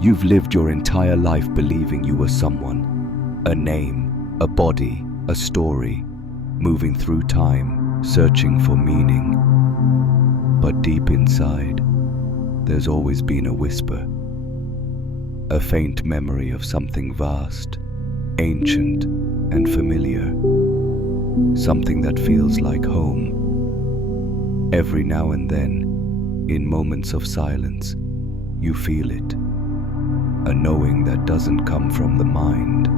You've lived your entire life believing you were someone, a name, a body, a story, moving through time, searching for meaning. But deep inside, there's always been a whisper, a faint memory of something vast, ancient, and familiar, something that feels like home. Every now and then, in moments of silence, you feel it, a knowing that doesn't come from the mind,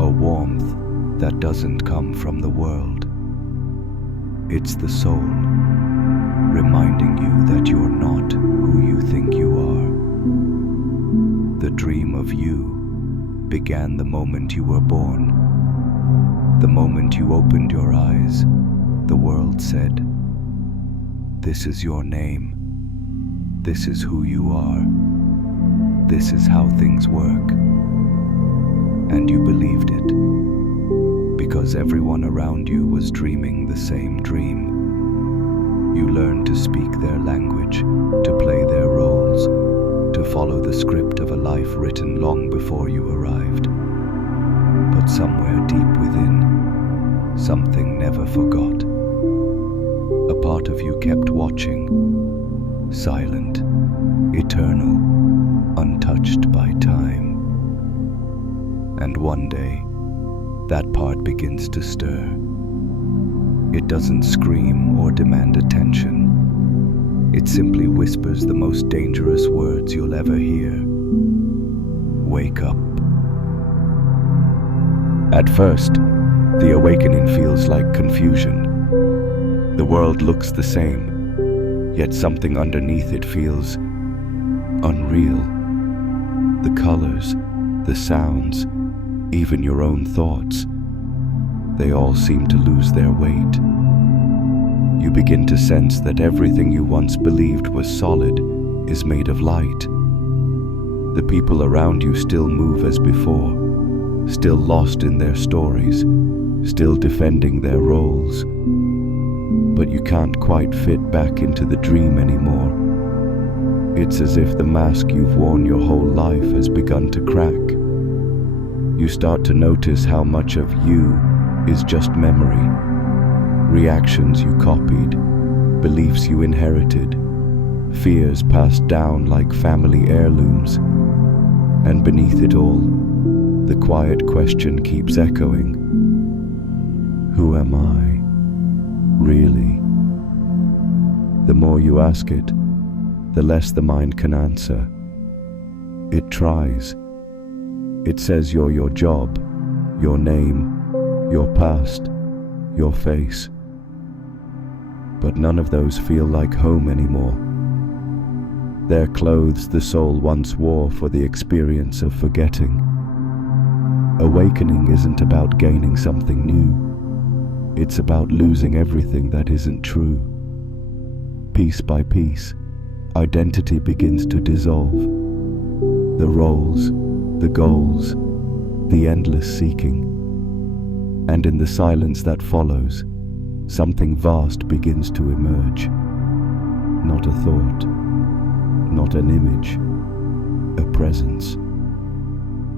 a warmth that doesn't come from the world. It's the soul, reminding you that you're not who you think you are. The dream of you began the moment you were born. The moment you opened your eyes, the world said, "This is your name. This is who you are. This is how things work." And you believed it, because everyone around you was dreaming the same dream. You learned to speak their language, to play their roles, to follow the script of a life written long before you arrived. But somewhere deep within, something never forgot. A part of you kept watching, silent, eternal, untouched by time. And one day, that part begins to stir. It doesn't scream or demand attention. It simply whispers the most dangerous words you'll ever hear. Wake up. At first, the awakening feels like confusion. The world looks the same, yet something underneath it feels unreal. The colors, the sounds, even your own thoughts, they all seem to lose their weight. You begin to sense that everything you once believed was solid is made of light. The people around you still move as before, still lost in their stories, still defending their roles. But you can't quite fit back into the dream anymore. It's as if the mask you've worn your whole life has begun to crack. You start to notice how much of you is just memory, reactions you copied, beliefs you inherited, fears passed down like family heirlooms. And beneath it all, the quiet question keeps echoing. Who am I, really? The more you ask it, the less the mind can answer. It tries. It says you're your job, your name, your past, your face. But none of those feel like home anymore. They're clothes the soul once wore for the experience of forgetting. Awakening isn't about gaining something new. It's about losing everything that isn't true. Piece by piece, identity begins to dissolve. The roles, the goals, the endless seeking. And in the silence that follows, something vast begins to emerge. Not a thought, not an image, a presence.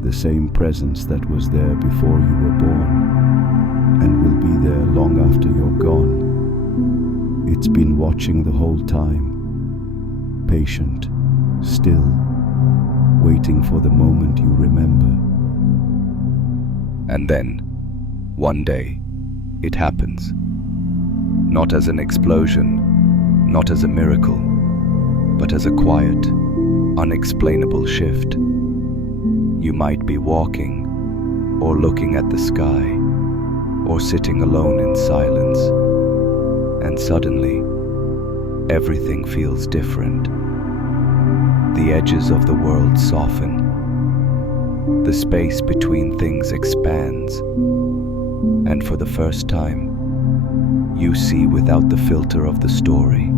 The same presence that was there before you were born, and will be there long after you're gone. It's been watching the whole time, patient, still, waiting for the moment you remember. And then, one day, it happens. Not as an explosion, not as a miracle, but as a quiet, unexplainable shift. You might be walking, or looking at the sky, or sitting alone in silence, and suddenly, everything feels different. The edges of the world soften. The space between things expands, and for the first time, you see without the filter of the story.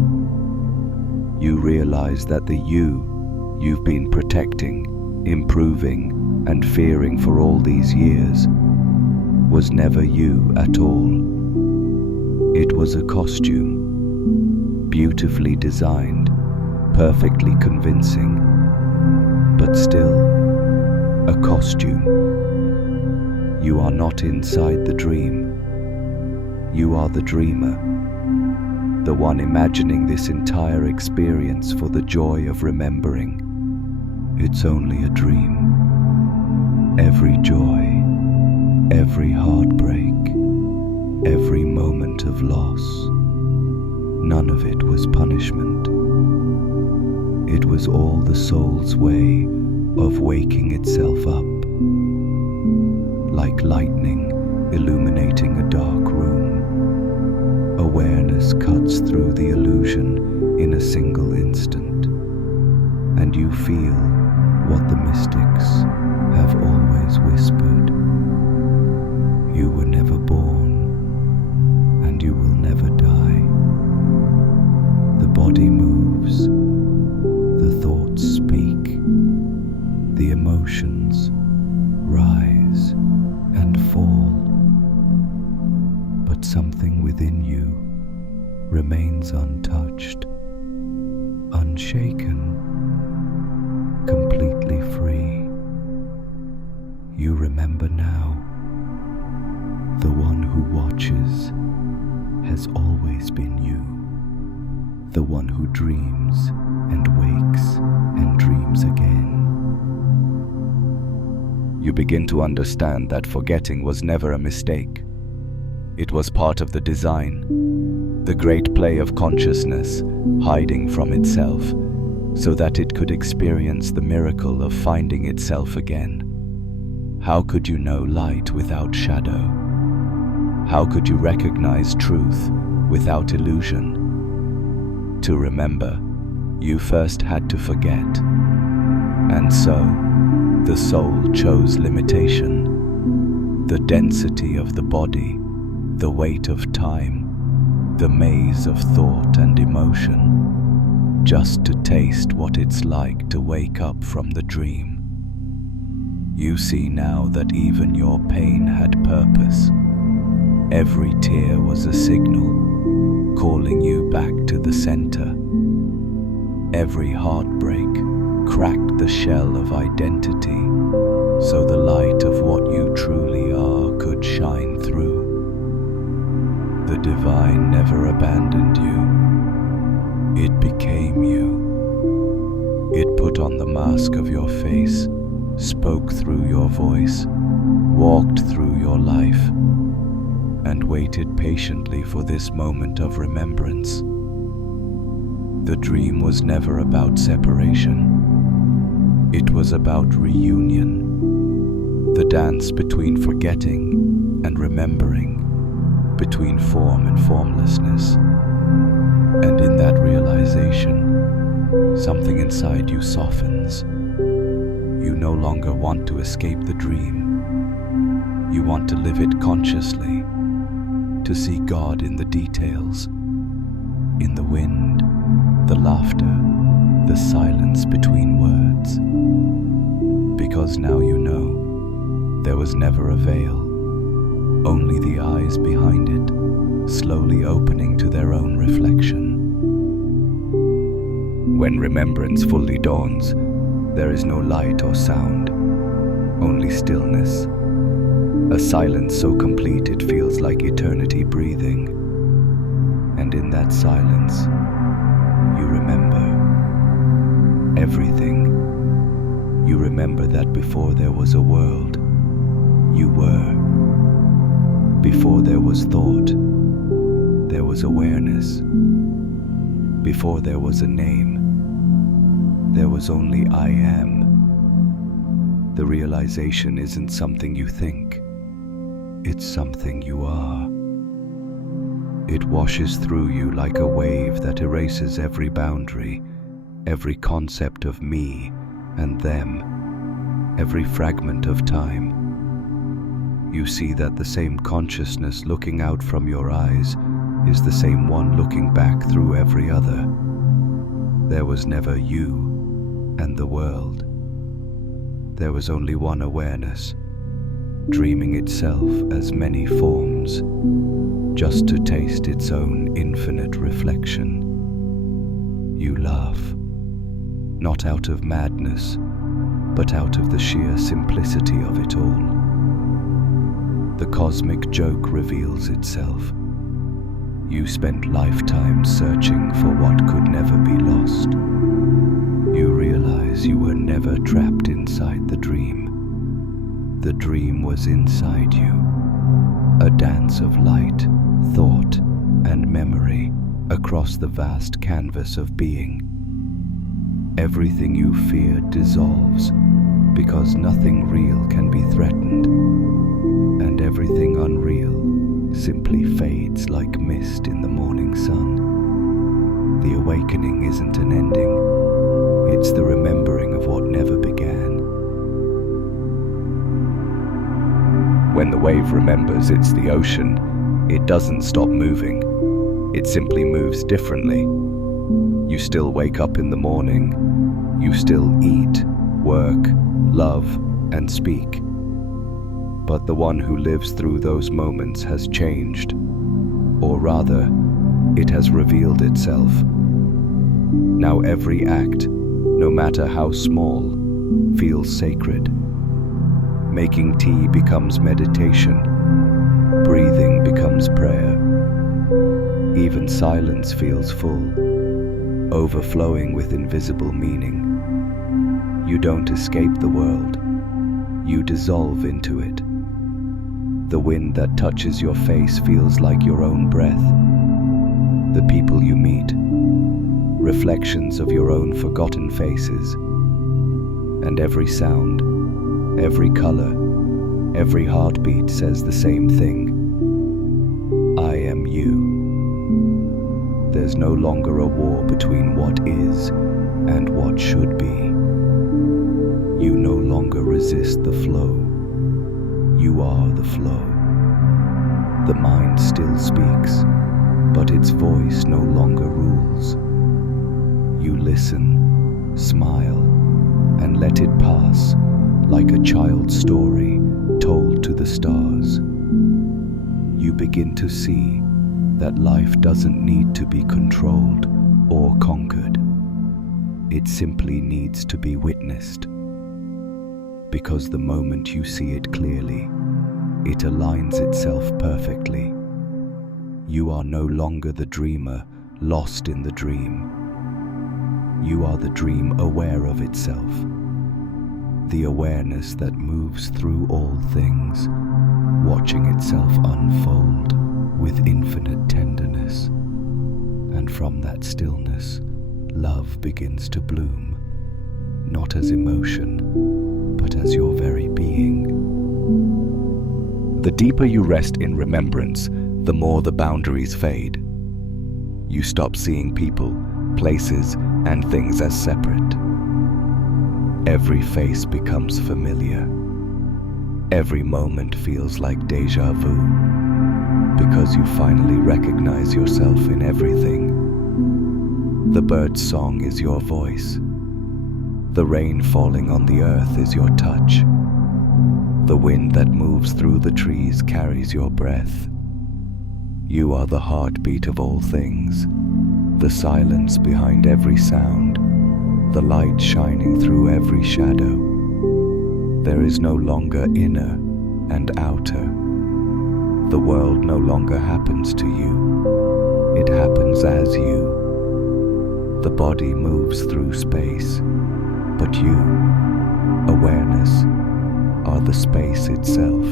You realize that the you've been protecting, improving, and fearing for all these years was never you at all. It was a costume, beautifully designed, perfectly convincing, but still a costume. You are not inside the dream. You are the dreamer, the one imagining this entire experience for the joy of remembering. It's only a dream. Every joy, every heartbreak, every moment of loss, none of it was punishment. It was all the soul's way of waking itself up, like lightning illuminating a dark room. Awareness cuts through the illusion in a single instant, and you feel what the mystics have always whispered. You were never born, and you will never die. The body moves, the thoughts speak, the emotions rise and fall, but something within you remains untouched, unshaken, completely free. You remember now. The one who watches has always been you. The one who dreams and wakes and dreams again. You begin to understand that forgetting was never a mistake. It was part of the design, the great play of consciousness hiding from itself so that it could experience the miracle of finding itself again. How could you know light without shadow? How could you recognize truth without illusion? To remember, you first had to forget. And so, the soul chose limitation, the density of the body, the weight of time, the maze of thought and emotion, just to taste what it's like to wake up from the dream. You see now that even your pain had purpose. Every tear was a signal, calling you back to the center. Every heartbreak cracked the shell of identity, so the light of what you truly are could shine through. The divine never abandoned you. It became you. It put on the mask of your face, spoke through your voice, walked through your life, and waited patiently for this moment of remembrance. The dream was never about separation. It was about reunion, the dance between forgetting and remembering, between form and formlessness. And in that realization, something inside you softens. You no longer want to escape the dream. You want to live it consciously, to see God in the details, in the wind, the laughter, the silence between words. Because now you know, there was never a veil, only the eyes behind it, slowly opening to their own reflection. When remembrance fully dawns, there is no light or sound, only stillness. A silence so complete it feels like eternity breathing. And in that silence, you remember everything. You remember that before there was a world, you were. Before there was thought, there was awareness. Before there was a name, there was only I am. The realization isn't something you think, it's something you are. It washes through you like a wave that erases every boundary, every concept of me and them, every fragment of time. You see that the same consciousness looking out from your eyes is the same one looking back through every other. There was never you and the world. There was only one awareness, dreaming itself as many forms, just to taste its own infinite reflection. You laugh, not out of madness, but out of the sheer simplicity of it all. The cosmic joke reveals itself. You spent lifetimes searching for what could never be lost. You realize you were never trapped inside the dream. The dream was inside you, a dance of light, thought, and memory across the vast canvas of being. Everything you feared dissolves because nothing real can be threatened, and everything unreal simply fades like mist in the morning sun. The awakening isn't an ending, it's the remembering of what never began. When the wave remembers it's the ocean, it doesn't stop moving. It simply moves differently. You still wake up in the morning. You still eat, work, love, and speak. But the one who lives through those moments has changed. Or rather, it has revealed itself. Now every act, no matter how small, feels sacred. Making tea becomes meditation. Breathing becomes prayer. Even silence feels full, overflowing with invisible meaning. You don't escape the world, you dissolve into it. The wind that touches your face feels like your own breath. The people you meet, reflections of your own forgotten faces. And every sound, every color, every heartbeat says the same thing. I am you. There's no longer a war between what is and what should be. You no longer resist the flow. You are the flow. The mind still speaks, but its voice no longer rules. You listen, smile, and let it pass like a child's story told to the stars. You begin to see that life doesn't need to be controlled or conquered. It simply needs to be witnessed. Because the moment you see it clearly, it aligns itself perfectly. You are no longer the dreamer lost in the dream. You are the dream aware of itself. The awareness that moves through all things, watching itself unfold with infinite tenderness. And from that stillness, love begins to bloom, not as emotion, but as your very being. The deeper you rest in remembrance, the more the boundaries fade. You stop seeing people, places, and things as separate. Every face becomes familiar. Every moment feels like déjà vu, because you finally recognize yourself in everything. The bird's song is your voice. The rain falling on the earth is your touch. The wind that moves through the trees carries your breath. You are the heartbeat of all things, the silence behind every sound, the light shining through every shadow. There is no longer inner and outer. The world no longer happens to you. It happens as you. The body moves through space, but you, awareness, are the space itself.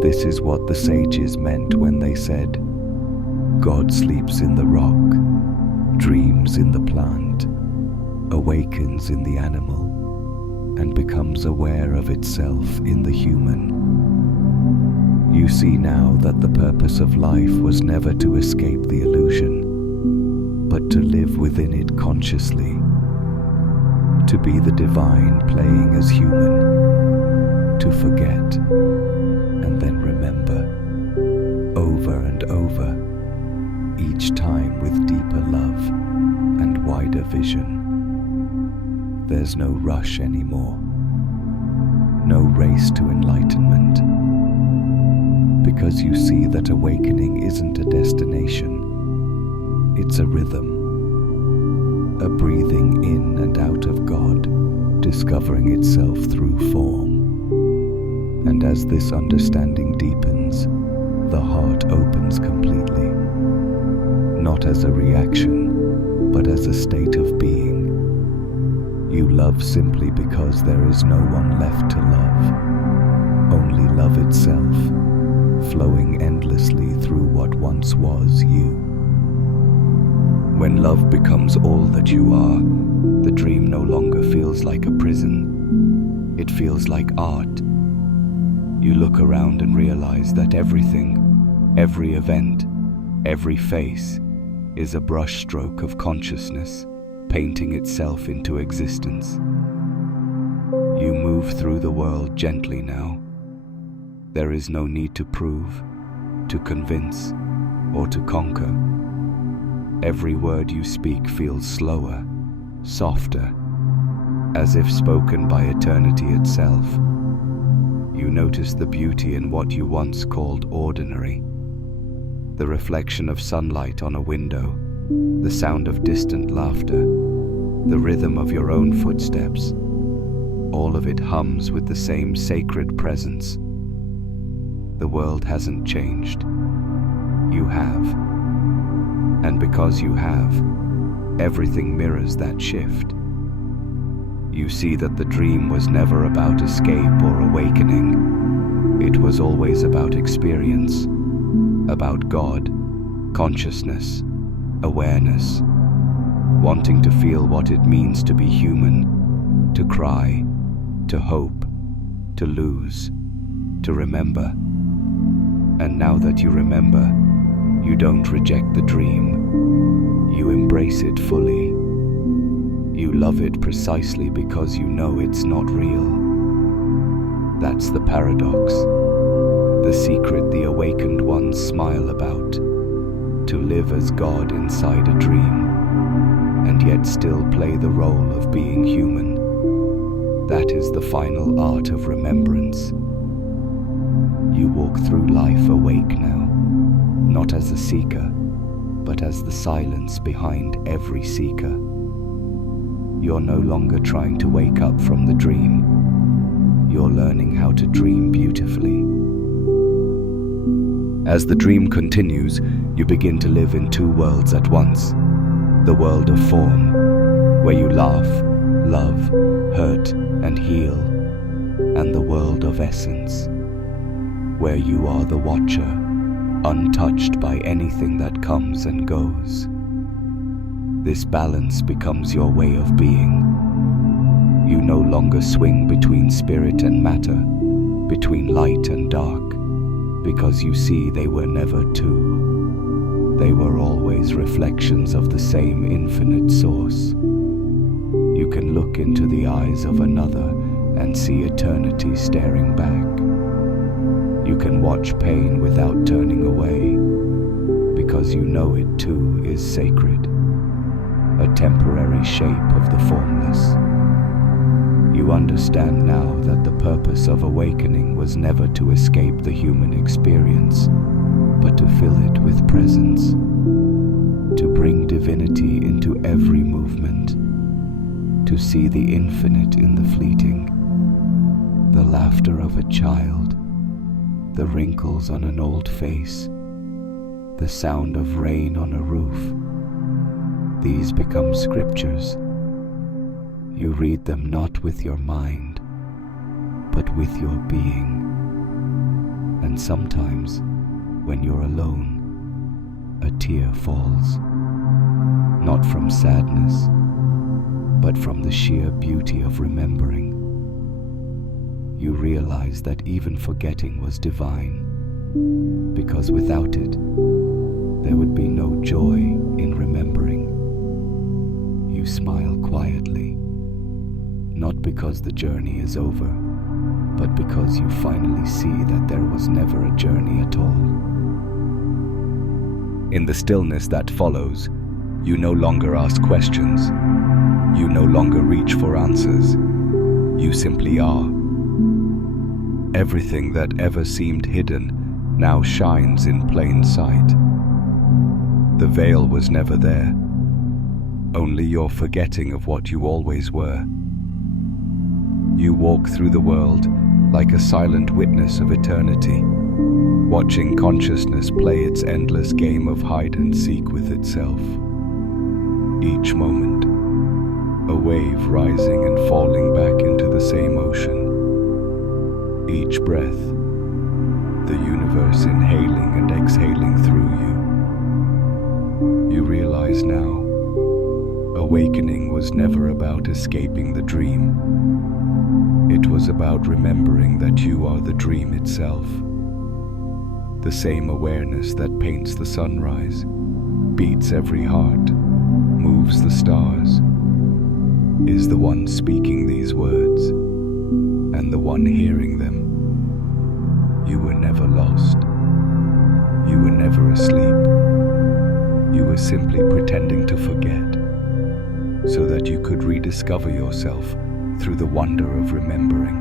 This is what the sages meant when they said, God sleeps in the rock, dreams in the plant, awakens in the animal, and becomes aware of itself in the human. You see now that the purpose of life was never to escape the illusion, but to live within it consciously, to be the divine playing as human, to forget and then remember, over and over, each time with deeper love and wider vision. There's no rush anymore, no race to enlightenment, because you see that awakening isn't a destination, it's a rhythm, a breathing in and out of God, discovering itself through form. And as this understanding deepens, the heart opens completely, not as a reaction, but as a state of being. You love simply because there is no one left to love, only love itself, flowing endlessly through what once was you. When love becomes all that you are, the dream no longer feels like a prison. It feels like art. You look around and realize that everything, every event, every face is a brushstroke of consciousness painting itself into existence. You move through the world gently now. There is no need to prove, to convince, or to conquer. Every word you speak feels slower, softer, as if spoken by eternity itself. You notice the beauty in what you once called ordinary. The reflection of sunlight on a window, the sound of distant laughter, the rhythm of your own footsteps. All of it hums with the same sacred presence. The world hasn't changed. You have. And because you have, everything mirrors that shift. You see that the dream was never about escape or awakening. It was always about experience, about God, consciousness, awareness, wanting to feel what it means to be human, to cry, to hope, to lose, to remember. And now that you remember, you don't reject the dream. You embrace it fully. You love it precisely because you know it's not real. That's the paradox, the secret the awakened ones smile about. To live as God inside a dream, and yet still play the role of being human. That is the final art of remembrance. You walk through life awake now, not as a seeker, but as the silence behind every seeker. You're no longer trying to wake up from the dream. You're learning how to dream beautifully. As the dream continues, you begin to live in two worlds at once. The world of form, where you laugh, love, hurt, and heal. And the world of essence, where you are the watcher, untouched by anything that comes and goes. This balance becomes your way of being. You no longer swing between spirit and matter, between light and dark, because you see they were never two. They were always reflections of the same infinite source. You can look into the eyes of another and see eternity staring back. You can watch pain without turning away, because you know it too is sacred, a temporary shape of the formless. You understand now that the purpose of awakening was never to escape the human experience, but to fill it with presence, to bring divinity into every movement, to see the infinite in the fleeting, the laughter of a child, the wrinkles on an old face, the sound of rain on a roof. These become scriptures. You read them not with your mind, but with your being. And sometimes, when you're alone, a tear falls, not from sadness, but from the sheer beauty of remembering. You realize that even forgetting was divine, because without it, there would be no joy in remembering. You smile quietly, not because the journey is over, but because you finally see that there was never a journey at all. In the stillness that follows, you no longer ask questions. You no longer reach for answers. You simply are. Everything that ever seemed hidden now shines in plain sight. The veil was never there, only your forgetting of what you always were. You walk through the world like a silent witness of eternity, watching consciousness play its endless game of hide and seek with itself. Each moment, a wave rising and falling back into the same ocean. Each breath, the universe inhaling and exhaling through you. You realize now, awakening was never about escaping the dream. It was about remembering that you are the dream itself. The same awareness that paints the sunrise, beats every heart, moves the stars, is the one speaking these words, and the one hearing them. You were never lost. You were never asleep. You were simply pretending to forget, so that you could rediscover yourself through the wonder of remembering.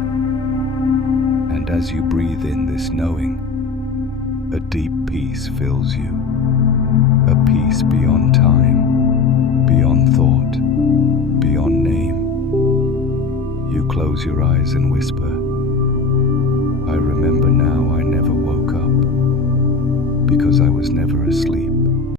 And as you breathe in this knowing, a deep peace fills you, a peace beyond time, beyond thought, beyond name. You close your eyes and whisper, I remember now I never woke up, because I was never asleep.